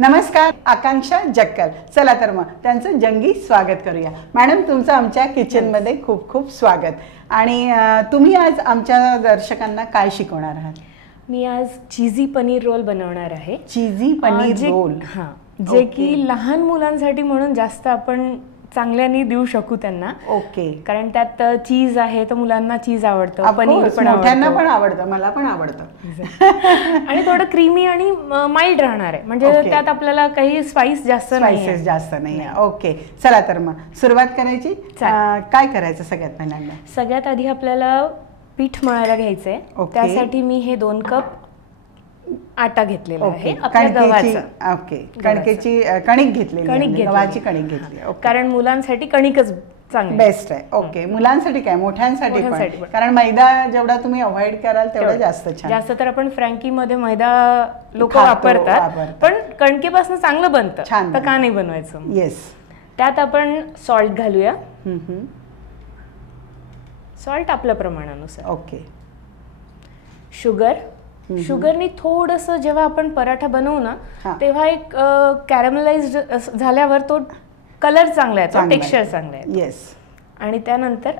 नमस्कार, आकांक्षा जक्कल. चला तर मग त्यांचं जंगी स्वागत करूया. मॅडम, तुमचं आमच्या किचनमध्ये खूप खूप स्वागत. आणि तुम्ही आज आमच्या दर्शकांना काय शिकवणार आहात? मी आज चीझी पनीर रोल बनवणार आहे. चीझी पनीर रोल. हां, जे की लहान मुलांसाठी म्हणून जास्त आपण चांगल्याने देऊ शकू त्यांना. ओके. कारण त्यात चीज आहे, तर मुलांना चीज आवडतं, पनीर पण मोठ्यांना पण आवडतं, मला पण आवडतं. आणि थोडं क्रीमी आणि माइल्ड राहणार आहे. म्हणजे त्यात आपल्याला काही स्पाइसेस जास्त नाही. ओके, चला तर मग सुरुवात करायची. काय करायचं सगळ्यात पहिल्यांदा? सगळ्यात आधी आपल्याला पीठ मळायला घ्यायचंय. त्यासाठी मी हे 2 कप आटा घेतलेला आहे आपल्या गव्हाचा. ओके, कणकेची कणिक घेतलेली, गव्हाची कणिक घेतली. कारण मुलांसाठी कणिकच चांगली बेस्ट आहे. ओके, मुलांसाठी काय, मोठ्यांसाठी पण, कारण मैदा जेवढा तुम्ही अवॉइड कराल तेवढं जास्त छान. जास्त तर आपण फ्रँकी मध्ये मैदा लोक वापरतात, पण कणकेपासून चांगलं बनतं, छान, तर का नाही बनवायचं? येस. त्यात आपण सॉल्ट घालूया. सॉल्ट आपल्या प्रमाणानुसार. ओके. शुगरनी थोडंसं जेव्हा आपण पराठा बनवू ना, तेव्हा एक कॅरमलाइज झाल्यावर तो कलर चांगला आहे, टेक्स्चर चांगला आहे. येस. आणि त्यानंतर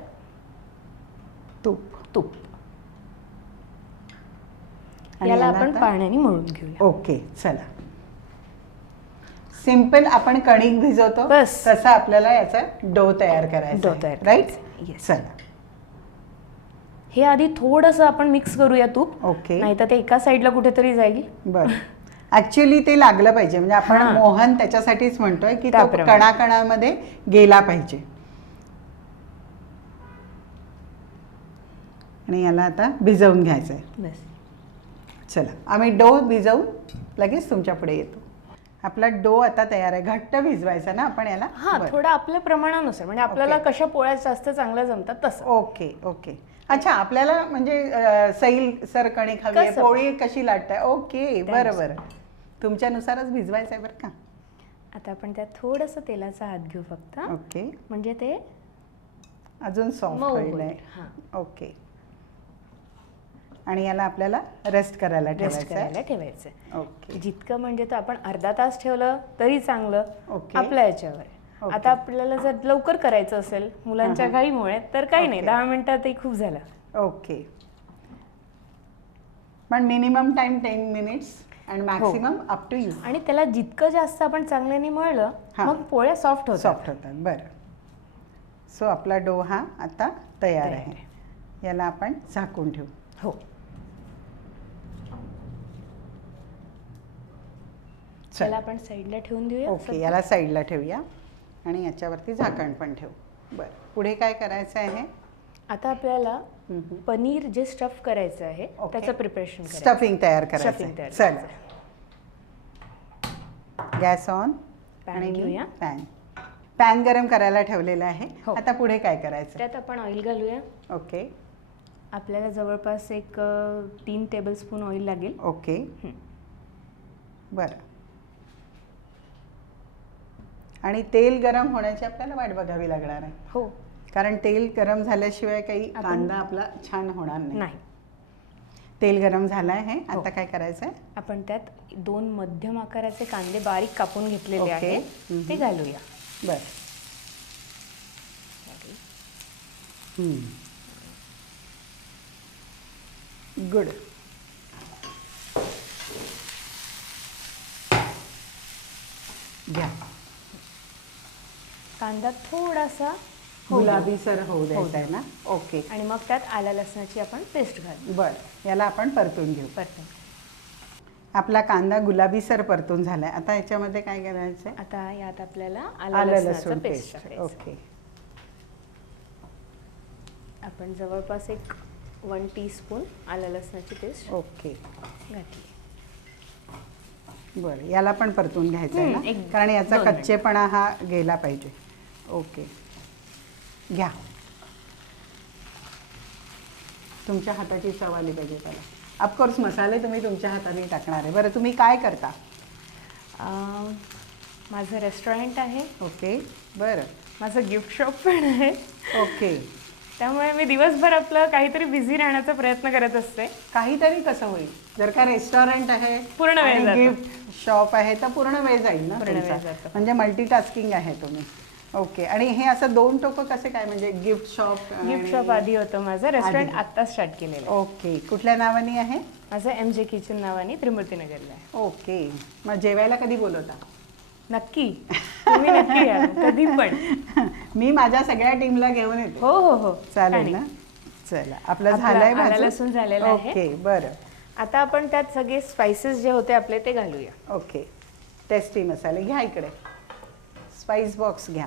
तूप याला आपण पाण्याने मळून घेऊया. ओके, चला. सिंपल आपण कणिक भिजवतो बस तसं आपल्याला याचा डो तयार करायचा, राईट? चला. हे आधी थोडंसं आपण मिक्स करूया तूप. ओके. नाही तर ते एका साईडला कुठेतरी जाईल. बरं. ऍक्च्युअली ते लागलं पाहिजे, म्हणजे आपण मोहन त्याच्यासाठीच म्हणतोय की तो कणाकणामध्ये गेला पाहिजे. आणि याला आता भिजवून घ्यायचंय. बस. चला, आम्ही डो भिजवून लगेच तुमच्या पुढे येतो. आपला डो आता तयार आहे. घट्ट भिजवायचा ना आपण याला? थोडं आपल्या प्रमाणानुसार, म्हणजे आपल्याला कशा पोळ्या जास्त चांगल्या जमतात तसं. Okay okay. अच्छा, आपल्याला म्हणजे सैल सर कणिक हवी आहे, पोळी कशी लाटताय? ओके, बरं. तुमच्यानुसारच भिजवायचं आहे बरं का. आता आपण त्यात थोडंसं तेलाचा हात घेऊ फक्त. ओके. म्हणजे ते अजून सॉफ्ट होईल. ओके. आणि याला आपल्याला रेस्ट करायला ठेवायचं. ओके. जितकं म्हणजे तर आपण अर्धा तास ठेवलं तरी चांगलं आपल्या याच्यावर. आता आपल्याला जर लवकर करायचं असेल मुलांच्या घाईमुळे, तर काही नाही, 10 मिनिटातही खूप झालं. ओके. पण मिनिमम टाइम 10 मिनिट्स आणि मॅक्सिमम अप टू यू. आणि त्याला जितकं जास्त आपण चांगल्याने मळलं, मग पोळ्या सॉफ्ट होतात. बरं. सो आपला डो हा आता तयार आहे. याला आपण झाकून ठेवू. हो. त्याला आपण साईडला ठेवून देऊया. ओके, याला साईडला ठेवूया आणि याच्यावरती झाकण पण ठेवू. बरं, पुढे काय करायचं आहे? आता आपल्याला पनीर जे स्टफ करायचं आहे त्याचं प्रिपरेशन, स्टफिंग तयार करायचं. चल, गॅस ऑन आणि पॅन गरम करायला ठेवलेला आहे. आता पुढे काय करायचं? त्यात आपण ऑइल घालूया. ओके. आपल्याला जवळपास एक 3 टेबलस्पून ऑइल लागेल. ओके. बरं. आणि तेल गरम होण्याची आपल्याला वाट बघावी लागणार आहे. हो, कारण तेल गरम झाल्याशिवाय काही कांदा आपला छान होणार नाही. तेल गरम झालं आहे. आता काय करायचं आहे? आपण त्यात 2 मध्यम आकाराचे कांदे बारीक कापून घेतलेले आहेत, ते घालूया. बरं. गुड. घ्या. कांदा थोडासा गुलाबी सर होऊ द्यायचा आहे ना? ओके. आणि मग त्यात आलं लसणाची आपण पेस्ट घालू. बरं, याला आपण परतून घेऊ. आपला कांदा गुलाबी सर परतून झालाय. आता याच्यामध्ये काय करायचंय? आता यात आपल्याला आलं लसूण पेस्ट. ओके. आपण जवळपास एक 1 टीस्पून आलं लसणाची पेस्ट ओके घातली. बरं, याला पण परतून घ्यायचं आहे ना, कारण याचा कच्चेपणा हा गेला पाहिजे. ओके, घ्या. तुमच्या हाताची चव आली पाहिजे त्याला. ऑफकोर्स मसाले तुम्ही तुमच्या हाताने टाकणार आहे. बरं, तुम्ही काय करता? माझं रेस्टॉरंट आहे. ओके. बरं. माझं गिफ्ट शॉप पण आहे. ओके. त्यामुळे मी दिवसभर आपलं काहीतरी बिझी राहण्याचा प्रयत्न करत असते. काहीतरी कसं होईल, जर का रेस्टॉरंट आहे, पूर्ण वेळ जातो. गिफ्ट शॉप आहे, तर पूर्ण वेळ जाईल ना पूर्ण वेळ तुमचा. जातो. म्हणजे मल्टीटास्किंग आहे तुम्ही. ओके. आणि हे असं 2 टोकं कसे काय, म्हणजे गिफ्ट शॉप? गिफ्ट शॉप आधी होतं माझं, रेस्टॉरंट आता स्टार्ट केलेलं आहे. ओके. कुठल्या नावाने आहे? माझं MJ किचन नावाने त्रिमूर्तीनगरला आहे. ओके. मग जेवायला कधी बोलवता? नक्की, तुम्ही नक्की या कधी पण. मी माझ्या सगळ्या टीमला घेऊन येते. हो हो हो, चालेल ना. चला, आपलं आपलं झालंय आलं भाजून? लसूण झालेलं आहे. ओके, बरं. आता आपण त्यात सगळे स्पाइसेस जे होते आपले ते घालूया. ओके. टेस्टी मसाले घ्या इकडे, स्पाइस बॉक्स घ्या.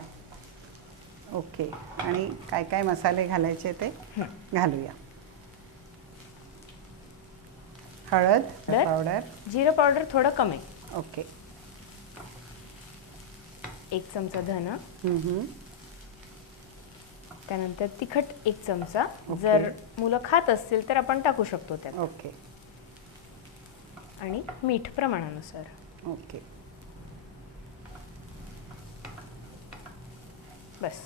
ओके. आणि काय काय मसाले घालायचे ते घालूया. हळद पावडर, जिरं पावडर थोडं कमी, ओके. 1 चमचा धन, हम्म. त्यानंतर तिखट 1 चमचा. ओके. जर मुलं खात असतील तर आपण टाकू शकतो त्यात. ओके. आणि मीठ प्रमाणानुसार. ओके. बस.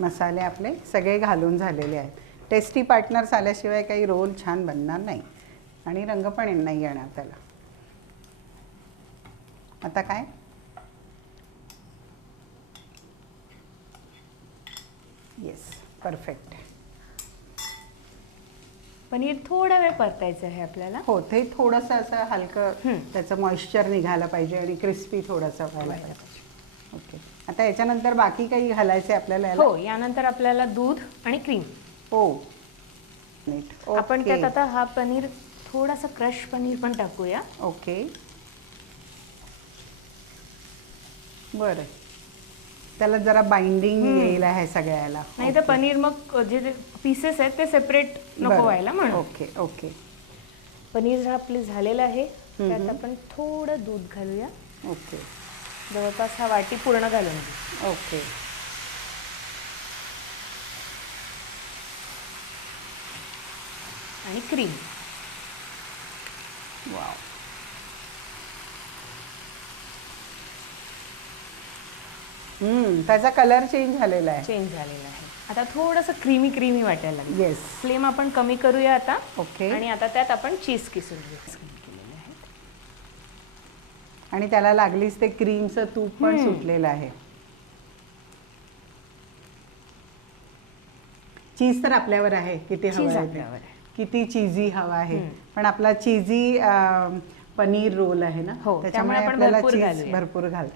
मसाले आपले सगळे घालून झालेले आहेत. टेस्टी पार्टनर्स आल्याशिवाय काही रोल छान बनणार नाही आणि रंग पण नाही येणार त्याला. आता काय? Yes, perfect. पनीर थोडा वेळ परतायचं आहे आपल्याला. हो, ते थोडंसं असं हलकं त्याचं मॉइश्चर निघायला पाहिजे आणि क्रिस्पी थोडंसं व्हायला पाहिजे. ओके. आता याच्यानंतर बाकी काही घालायचं आहे आपल्याला? हो, यानंतर आपल्याला दूध आणि क्रीम. हो, नीट. आपण त्यात आता हा पनीर थोडासा क्रश पनीर पण टाकूया. ओके. बरं, त्याला जरा बाइंडिंग येईल आहे सगळ्याला. नाही तर पनीर मग जे पीसेस आहेत ते सेपरेट नको व्हायला म्हणून. ओके. ओके. पनीर आपले झालेलं आहे, त्यात आपण थोडं दूध घालूया. ओके. जवळपास हा वाटी पूर्ण घालून घेऊ. ओके. आणि क्रीम. वाव. त्याचा कलर चेंज झालेला आहे. चेंज झालेला आहे. आता थोडंसं क्रीमी क्रीमी वाटायला लागेल. येस. फ्लेम आपण कमी करूया आता. ओके. आणि आता त्यात आपण चीज किसून घेऊ. आणि त्याला लागलीच ते क्रीमचं तूप पण सुटलेलं आहे. चीज तर आपल्यावर आहे किती हवं आहे आपल्यावर ते. किती चीजी हवा आहे. पण आपला चीजी पनीर रोल आहे ना, हो, त्याच्यामुळे त्यामुळे आपण आपल्याला भरपूर चीज घालूया. भरपूर घाल.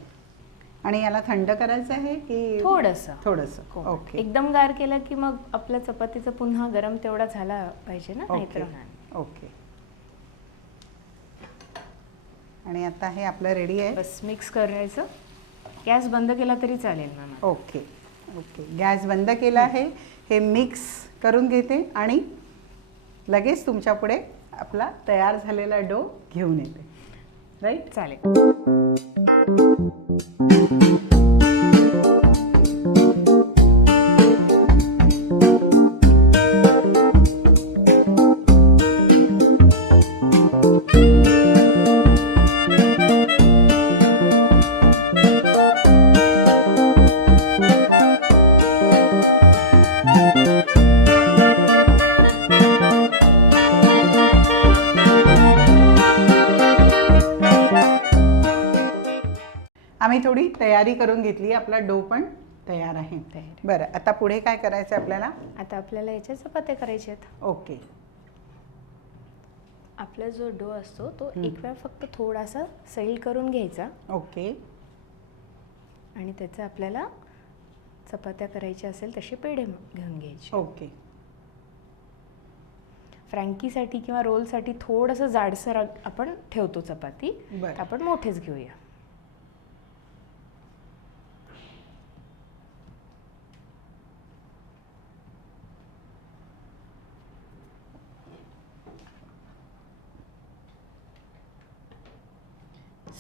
आणि याला थंड करायचं आहे की थोडंसं? थोडंसं. ओके. एकदम गार केलं की मग आपल्या चपातीचा पुन्हा गरम तेवढा झाला पाहिजे ना, नाहीतर ओके. ओके. आणि आता हे आपलं रेडी आहे. बस मिक्स करायचं. गॅस बंद केला तरी चालेल मॅम. ओके. ओके. गॅस बंद केला आहे. हे मिक्स करून घेते आणि लगेच तुमच्या पुढे आपला तयार झालेला डो घेऊन येते. राईट? चालेल. आम्ही थोडी तयारी करून घेतली. आपला डो पण तयार आहे. बरं, आता पुढे काय करायचं आपल्याला? आता आपल्याला याच्या चपात्या करायच्या आहेत. ओके. आपला जो डो असतो तो एक वेळ फक्त थोडासा सैल करून घ्यायचा. ओके. आणि त्याचा आपल्याला चपात्या करायच्या असेल तसे पेढे घेऊन घ्यायचे. ओके. फ्रँकीसाठी किंवा रोलसाठी थोडंसं जाडसर आपण ठेवतो चपाती. बरं. आपण मोठेच घेऊया.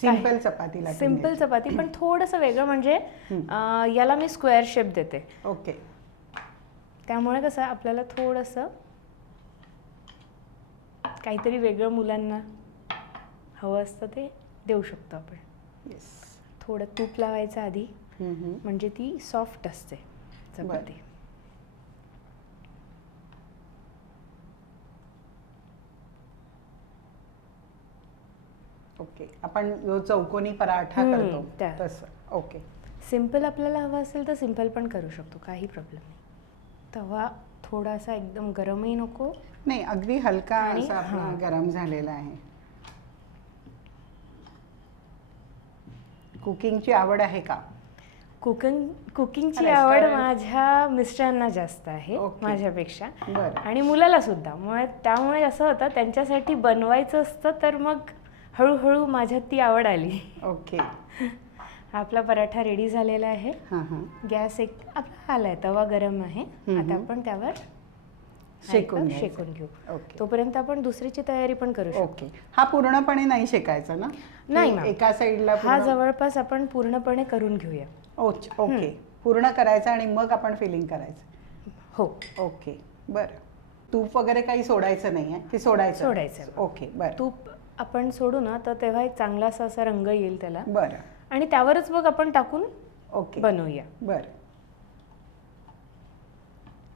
सिंपल चपाती लाटून सिंपल घ्यायची. चपाती, पण थोडंसं वेगळं म्हणजे याला मी स्क्वेअर शेप देते. ओके. त्यामुळे कसं आपल्याला थोडंसं काहीतरी वेगळं मुलांना हवं असतं ते देऊ शकतो आपण. येस. थोडं तूप लावायचं आधी, म्हणजे ती सॉफ्ट असते चपाती. ओके, आपण जो चौकोनी पराठा करतो त्या. तसं. ओके. सिंपल आपल्याला हवं असेल तर सिंपल पण करू शकतो, काही प्रॉब्लेम नाही. तवा थोडासा एकदम गरमही नको. नाही, अगदी हलका आणि असा आपला हां. गरम झालेला आहे. कुकिंगची आवड आहे का? कुकिंगची Restaurant. आवड माझ्या मिस्टरांना जास्त आहे Okay. माझ्यापेक्षा, बरं. आणि मुलाला सुद्धा. त्यामुळे असं होतं, त्यांच्यासाठी बनवायचं असतं तर मग हळूहळू माझ्यात ती आवड आली. ओके. आपला पराठा रेडी झालेला आहे. हां हां. गॅस एक आपला आलाय, तवा गरम आहे. आता आपण त्यावर शेकून शेकून घेऊ. ओके. तोपर्यंत आपण दुसरीची तयारी पण करू शकतो. ओके. हा पूर्णपणे नाही शेकायचा ना? नाही की मॅम. एका साईडला हा जवळपास आपण पूर्णपणे करून घेऊया. ओके. पूर्ण करायचं आणि मग आपण फिलिंग करायचं. हो, ओके, बरं. तूप वगैरे काही सोडायचं नाही आहे की सोडायचं? सोडायचं. ओके, बरं. तूप आपण सोडू ना तर तेव्हा एक चांगलासा असा रंग येईल त्याला, बरं. आणि त्यावरच मग आपण टाकून ओके, बनवूया. बरं.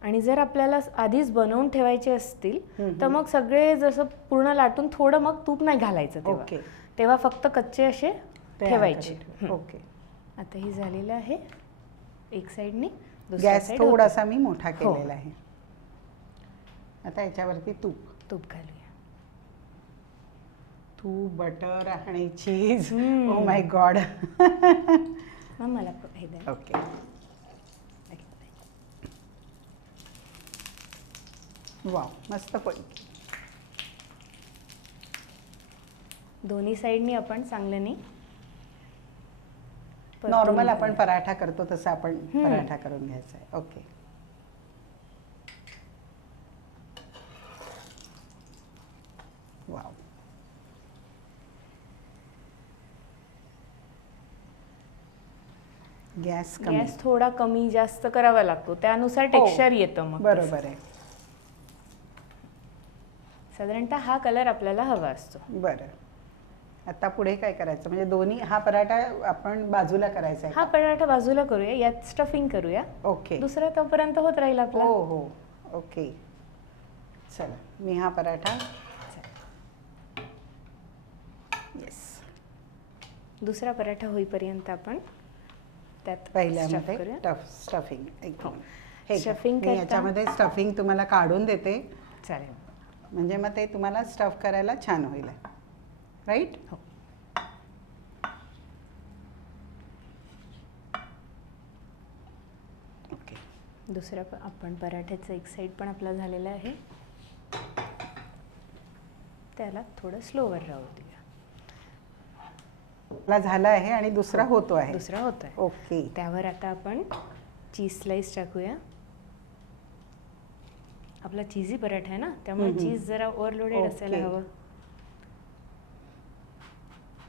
आणि जर आपल्याला आधीच बनवून ठेवायचे असतील हम्म. तर मग सगळे जसं पूर्ण लाटून थोडं मग तूप नाही घालायचं तेव्हा. ओके. तेव्हा फक्त कच्चे असे तयार ठेवायचे. करायचे. ओके. आता ही झालेलं आहे एक साईडनी. गॅस side थोडासा मी मोठा हो. केलेला आहे. आता याच्यावरती तूप घालूया. तूप, बटर आणि चीज. हम्म. Oh my God. मग मला हे द्या. ओके. वाव, मस्त पैकी. दोन्ही साईडनी आपण चांगल्याने नॉर्मल आपण पराठा करतो तसं आपण पराठा करून घ्यायचा आहे. ओके. वाव. गॅस कमी. गॅस थोडा कमी जास्त करावा लागतो, त्यानुसार टेक्स्चर येतं मग. बरोबर आहे. साधारणतः हा कलर आपल्याला हवा असतो. बरं. आता पुढे काय करायचं? म्हणजे दोन्ही, हा पराठा आपण बाजूला करायचा आहे हा का? पराठा बाजूला करूया, यात स्टफिंग करूया. ओके. दुसरा तोपर्यंत होत राहील आपला. हो हो. ओके. चला, मी हा पराठा. येस. दुसरा पराठा होईपर्यंत आपण त्यात stuff पहिल्यामध्ये करूया. स्टफिंग. हे Stuffing मी करता- याच्यामध्ये स्टफिंग तुम्हाला काढून देते, चालेल. म्हणजे मग ते तुम्हाला स्टफ करायला छान होईल. राईट? हो. ओके. दुसरा आपण पराठ्याचं एक साईड पण आपला झालेला आहे, त्याला थोडं स्लोवर राहू देऊया. आपला झाला आहे आणि दुसरा होतो आहे. दुसरा होत आहे. ओके. त्यावर आता आपण चीज स्लाइस टाकूया. आपला चीजी पराठा आहे ना, त्यामुळे चीज जरा ओव्हरलोडेड असायला ओके. हवं.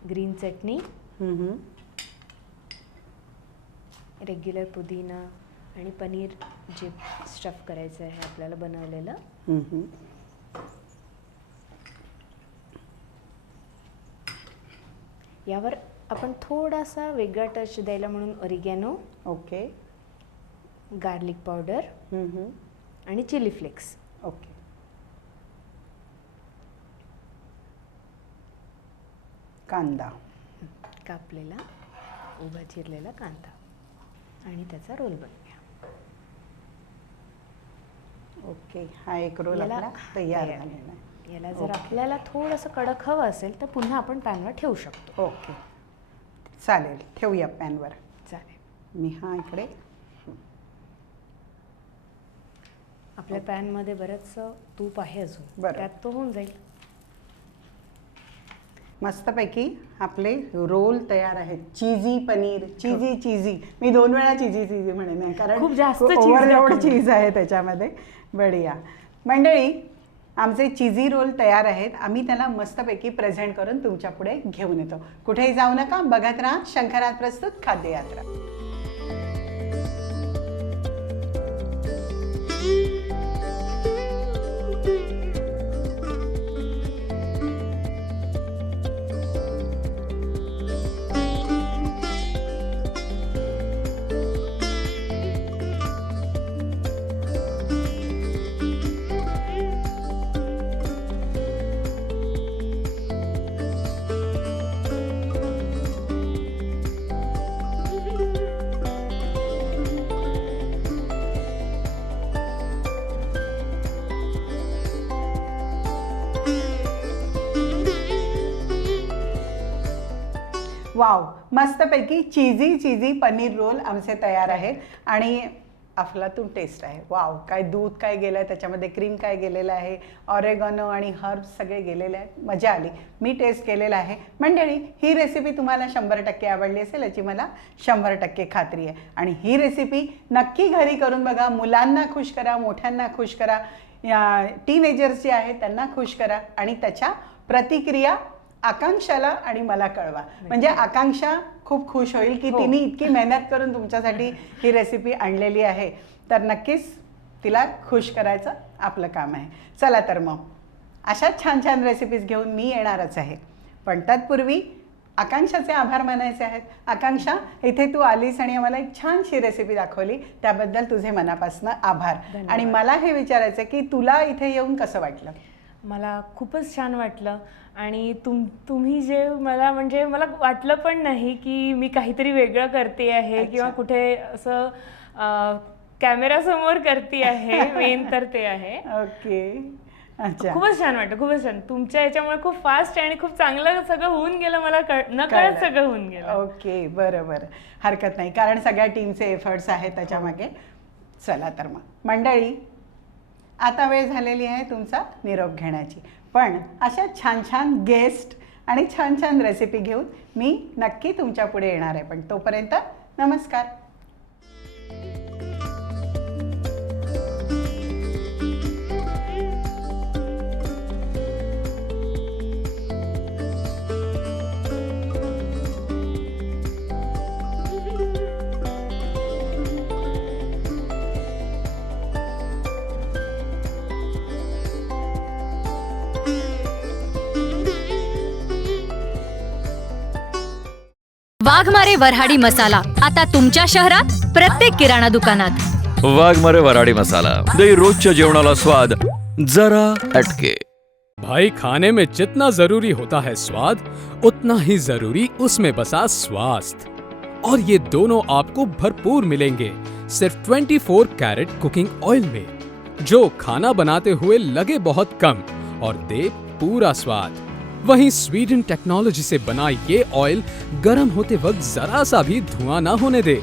ग्रीन चटणी, रेग्युलर पुदिना आणि पनीर जे स्टफ करायचं आहे आपल्याला बनवलेलं. यावर आपण थोडासा वेगळा टच द्यायला म्हणून ऑरिगॅनो, ओके. गार्लिक पावडर आणि चिली फ्लेक्स. ओके. कांदा कापलेला उभा चिरलेला कांदा आणि त्याचा रोल बनवूया. ओके. हा एक रोल याला आपला तयार तयार. झालेला आहे. याला जर आपल्याला थोडंसं कडक हवं असेल तर पुन्हा आपण पॅनवर ठेवू शकतो. ओके, चालेल. ठेवूया पॅनवर. चालेल. मी हा इकडे. आपल्या पॅनमध्ये बरंचसं तूप आहे अजून, बरं. त्यात तो होऊन जाईल. मस्तपैकी आपले रोल तयार आहेत. चीजी पनीर, चीजी. मी 2 वेळा चीजी म्हणेन, कारण खूप जास्त cheese ओव्हरलोड टाकून. चीज आहे त्याच्यामध्ये. बढिया. मंडळी, आमचे चीजी रोल तयार आहेत. आम्ही त्याला मस्तपैकी प्रेझेंट करून तुमच्या पुढे घेऊन येतो. कुठेही जाऊ नका, बघत राहा शंकरात प्रस्तुत खाद्ययात्रा. वाव, मस्तपैकी चीजी पनीर रोल आमचे तयार आहेत आणि अफलातून टेस्ट आहे. वाव, काय दूध काय गेलं आहे त्याच्यामध्ये, क्रीम काय गेलेलं आहे, ऑरेगॉनो आणि हर्ब्स सगळे गेलेले आहेत. मजा आली. मी टेस्ट केलेला आहे. मंडळी, ही रेसिपी तुम्हाला 100% आवडली असेल याची मला 100% खात्री आहे. आणि ही रेसिपी नक्की घरी करून बघा. मुलांना खुश करा, मोठ्यांना खुश करा, टीनेजर्स जे आहेत त्यांना खुश करा आणि त्याच्या प्रतिक्रिया आकांक्षाला आणि मला कळवा. म्हणजे आकांक्षा खूप खुश होईल की तिने इतकी मेहनत करून तुमच्यासाठी ही रेसिपी आणलेली आहे. तर नक्कीच तिला खुश करायचं आपलं काम आहे. चला तर मग अशाच छान छान रेसिपीज घेऊन मी येणारच आहे. पण तत्पूर्वी आकांक्षाचे आभार मानायचे आहेत. आकांक्षा, इथे तू आलीस आणि आम्हाला एक छानशी रेसिपी दाखवली त्याबद्दल तुझे मनापासून आभार. आणि मला हे विचारायचं की तुला इथे येऊन कसं वाटलं? मला खूपच छान वाटलं आणि तुम्ही जे मला वाटलं पण नाही की मी काहीतरी वेगळं करते आहे किंवा कुठे असं कॅमेरासमोर करते आहे. मेन तर ते आहे. ओके, अच्छा, खूपच छान वाटतं, खूपच छान. तुमच्या याच्यामुळे खूप फास्ट आणि खूप चांगलं सगळं होऊन गेलं. मला नकळत सगळं होऊन गेलं. ओके, बरं, हरकत नाही, कारण सगळ्या टीमचे एफर्ट्स आहेत त्याच्यामागे. चला तर मग मंडळी, आता वेळ झालेली आहे तुमचा निरोप घेण्याची. पण अशा छान छान गेस्ट आणि छान छान रेसिपी घेऊन मी नक्की तुमच्या पुढे येणार आहे. पण तोपर्यंत नमस्कार. वाघमारे वऱ्हाडी मसाला आता तुमच्या शहरात प्रत्येक किराणा दुकानात. वाघमारे वऱ्हाडी मसाला दे रोजच्या जेवणाला स्वाद जरा हटके. भाई, खाने में जितना जरूरी होता है स्वाद, उतना ही जरूरी उसमें बसा स्वास्थ्य. और ये दोनों आपको भरपूर मिलेंगे सिर्फ 24 कैरेट कुकिंग ऑयल में, जो खाना बनाते हुए लगे बहुत कम और दे पूरा स्वाद. वहीं स्वीडन टेक्नोलॉजी से बना ये ऑयल गर्म होते वक्त जरा सा भी धुआं ना होने दे.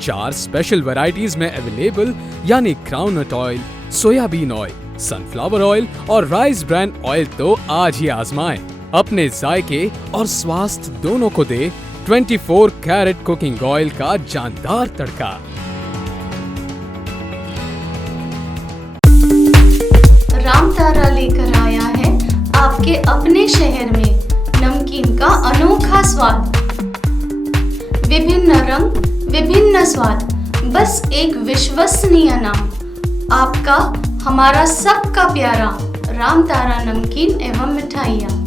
4 स्पेशल वैरायटीज में अवेलेबल, यानी groundnut oil, soybean oil, sunflower oil और राइस ब्रांड ऑयल. तो आज ही आजमाएं. अपने जायके और स्वास्थ्य दोनों को दे 24 कैरेट कुकिंग ऑयल का जानदार तड़का. रामतारा लेकर आया है आपके अपने शहर में नमकीन का अनोखा स्वाद. विभिन्न रंग, विभिन्न स्वाद, बस एक विश्वसनीय नाम. आपका, हमारा सबका प्यारा रामतारा नमकीन एवं मिठाइयाँ.